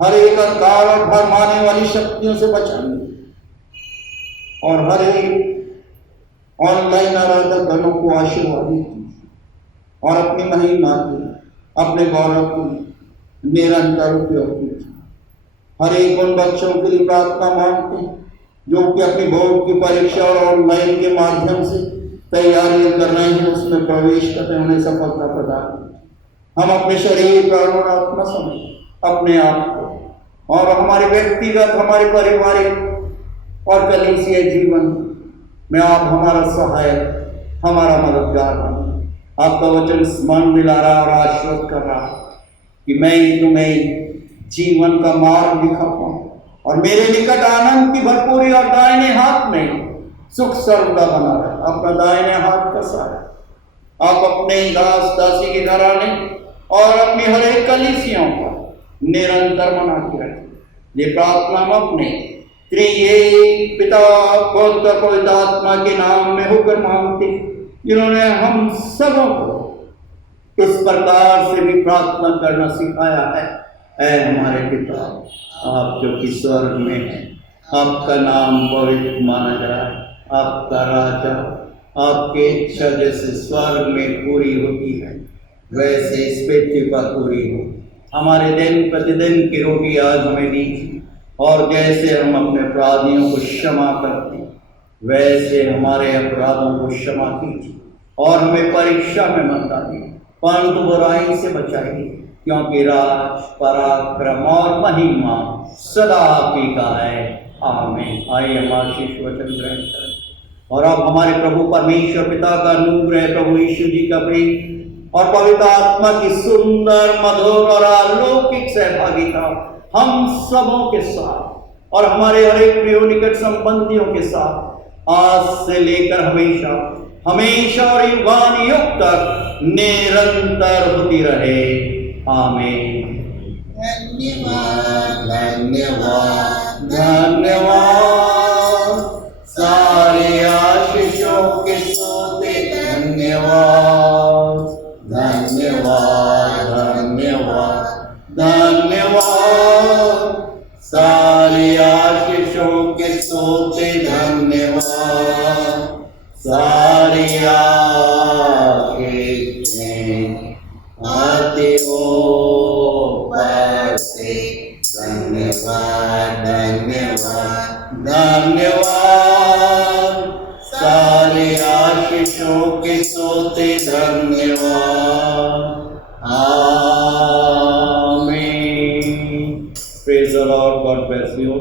हर एक अंधकार और भरमाने वाली शक्तियों से बचाइए। और हर एक ऑनलाइन आराधक गणों को आशीर्वाद कीजिए और अपनी महिमा की, अपने गौरव की निरंतर उपयोग कीजिए। हर एक उन बच्चों के लिए प्रार्थना मांगते हैं जो कि अपनी बोर्ड की परीक्षा और ऑनलाइन के माध्यम से तैयारियां कर रहे हैं, उसमें प्रवेश करते हैं, उन्हें सफलता प्रदान कीजिए। हम अपने शरीर, प्राण और आत्मा समेत अपने आप को और हमारे व्यक्तिगत, हमारे पारिवारिक और कलीसिया जीवन में आप हमारा सहायक, हमारा मददगार बनिए। आपका वचन स्मरण दिला रहा और आश्वस्त कर रहा कि मैं ही तुम्हें जीवन का मार्ग दिखा पाऊं और मेरे निकट आनंद की भरपूरी और दाहिने हाथ में सुख सर्वदा बना रहे। अपना दाहिने हाथ का सहारा आप अपने ही दास दासी के घराने और अपनी हर एक कलीसियों पर निरंतर बना के रखें। ये प्रार्थना हम अपने त्रिएक पिता, पुत्र, पवित्र आत्मा के नाम में होकर मांगते, जिन्होंने हम सबों को इस प्रकार से भी प्रार्थना करना सिखाया है। ऐ हमारे पिता, आप जो कि स्वर्ग में हैं, आपका नाम पवित्र माना जाए, आपका राजा, आपकी इच्छा जैसे स्वर्ग में पूरी होती है वैसे इस पृथ्वी पर पूरी हो। हमारे दिन प्रतिदिन की रोटी आज हमें दीजिए और जैसे हम अपने अपराधियों को क्षमा करते हैं वैसे हमारे अपराधों को क्षमा कीजिए और हमें परीक्षा में मत डालिए, परंतु बुराई से बचाइए, क्योंकि राज, पराक्रम और महिमा सदा आपकी का है। आमीन। आइए हम आशीष वचन ग्रहण करें। और अब हमारे प्रभु परमेश्वर पिता का अनुग्रह, प्रभु यीशु जी का प्रेम और पवित्र आत्मा की सुंदर, मधुर और अलौकिक सहभागिता हम सबों के साथ और हमारे हर एक प्रिय निकट संबंधियों के साथ आज से लेकर हमेशा हमेशा और युगान युग तक निरंतर होती रहे। आमीन। धन्यवाद, धन्यवाद, धन्यवाद। सारे आशीषों के सोते धन्यवाद, धन्यवाद, धन्यवाद, धन्यवाद। सारे आशीषों के सोते धन्यवाद, सारी आशीषें आती हो पर से धन्यवाद, धन्यवाद, धन्यवाद। सारी आशीषों के सोते धन्यवाद। आमीन। Praise the Lord. God bless you.